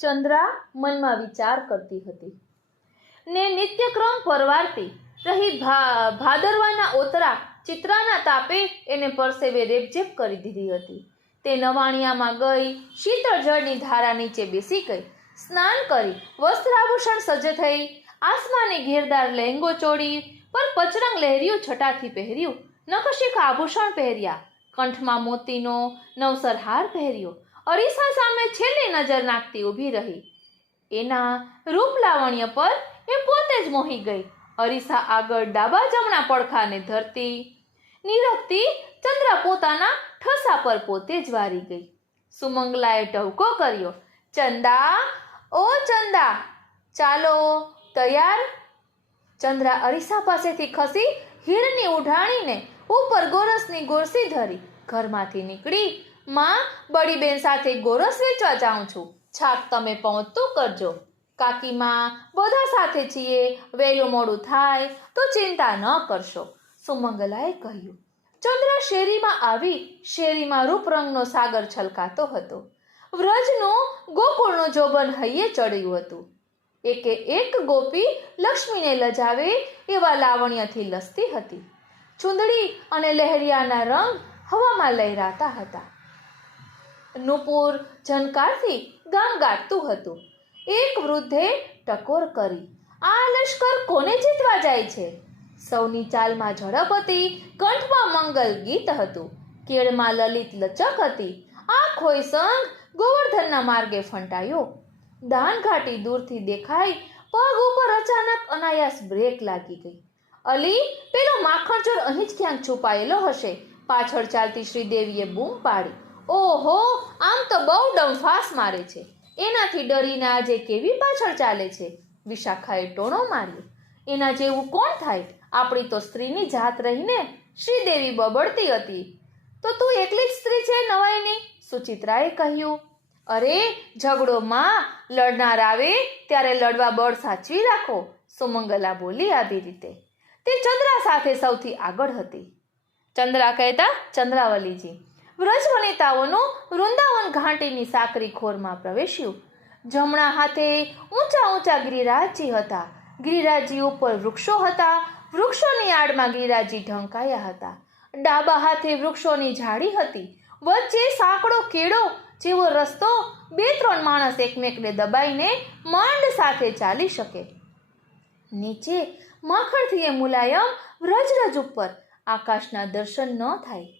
ચંદ્રા મનમાં વિચાર કરતી હતી. ને નિત્યક્રમ પરવારતી રહી ભાદરવાના ઓતરા ચિત્રાના તાપે એને પરસેવે રેપઝેપ કરી દીધી હતી. તે નવાણિયામાં ગઈ, શીતળ જળની ધારા નીચે બેસી ગઈ. સ્નાન કરી, વસ્ત્રાભૂષણ સજ્જ થઈ, આસમાની ઘેરદાર લહેંગો ચોડી, પર પચરંગ લહેરિયું છટાથી પહેર્યું, નખશીખ આભૂષણ પહેર્યા, કંઠમાં મોતીનો નવસર હાર પહેર્યો અરીસા સામે છેલ્લી નજર નાખતી ઊભી રહી. એના રૂપ લાવણ્ય પર એ પોતે જ મોહી ગઈ. અરીસા આગળ ડાબા જમણા પડખાને ધરતી નિરખતી ચંદ્રા પોતાના ઠસા પર પોતે જ વારી ગઈ. સુમંગલાએ ટહુકો કર્યો, ચંદા, ઓ ચંદા, ચાલો, તૈયાર. ચંદ્રા અરીસા પાસેથી ખસી હીરની ઉઢાણીને ઉપર ગોરસની ગોરસી ધરી ઘરમાંથી નીકળી માં બડીબેન સાથે ગોરસ વેચવા જાઉં છું. છાક તમે પહોંચતું કરજો. કાકીમાં બધા સાથે છીએ. વહેલું મોડું થાય તો ચિંતા ન કરશો. સુમંગલાએ કહ્યું, ચંદ્ર શેરીમાં આવી શેરીમાં રૂપરંગનો સાગર છલકાતો હતો. વ્રજનું ગોકુળનું જોબન હૈયે ચડ્યું હતું. એકે એક ગોપી લક્ષ્મીને લજાવે એવા લાવણ્યથી લસતી હતી. ચુંદડી અને લહેરિયાના રંગ હવામાં લહેરાતા હતા. નુપુર ઝનકારથી ગામ ગાટતું હતું. એક વૃદ્ધે ટકોર કરી, આ લશ્કર કોને જીતવા જાય છે? સૌની ચાલમાં ઝડપ હતી, કંઠમાં મંગલ ગીત હતું, કેળમાં લલિત લચક હતી આ ખોઈ સંગ ગોવર્ધનના માર્ગે ફંટાયો. દાન ઘાટી દૂરથી દેખાઈ, પગ ઉપર અચાનક અનાયાસ બ્રેક લાગી ગઈ. અલી, પેલો માખણચોર અહીં જ ક્યાંક છુપાયેલો હશે? પાછળ ચાલતી શ્રીદેવીએ બૂમ પાડી. ઓહો, આમ તો બહુ ડંફાસ મારે છે. એનાથી ડરીને આજે કેવી પાછળ ચાલે છે? વિશાખાએ ટોણો માર્યો. એના જેવું કોણ થાય? આપણી તો સ્ત્રીની જાત રહીને શ્રીદેવી બબડતી હતી. તો તું એકલી જ સ્ત્રી છે નવાઈની? સુચિત્રાએ કહ્યું. અરે, ઝઘડો માં લડનાર આવે ત્યારે લડવા બળ સાચવી રાખો, સુમંગલા બોલી આવી રીતે. તે ચંદ્રા સાથે સૌથી આગળ હતી. ચંદ્રા કહેતા, ચંદ્રાવલીજી વ્રજ વનિતાઓનું વૃંદાવન ઘાંટીની સાકરી ખોરમાં પ્રવેશ્યું. જમણા હાથે ઊંચા ઊંચા ગિરિરાજજી હતા. ગિરિરાજજી ઉપર વૃક્ષો હતા. વૃક્ષોની આડમાં ગિરિરાજજી ઢંકાયા હતા. ડાબા હાથે વૃક્ષોની ઝાડી હતી. વચ્ચે સાંકડો કેળો જેવો રસ્તો બે ત્રણ માણસ એકમેકને દબાઈને માંડ સાથે ચાલી શકે. નીચે માખણથી એ મુલાયમ વ્રજરજ ઉપર આકાશના દર્શન ન થાય.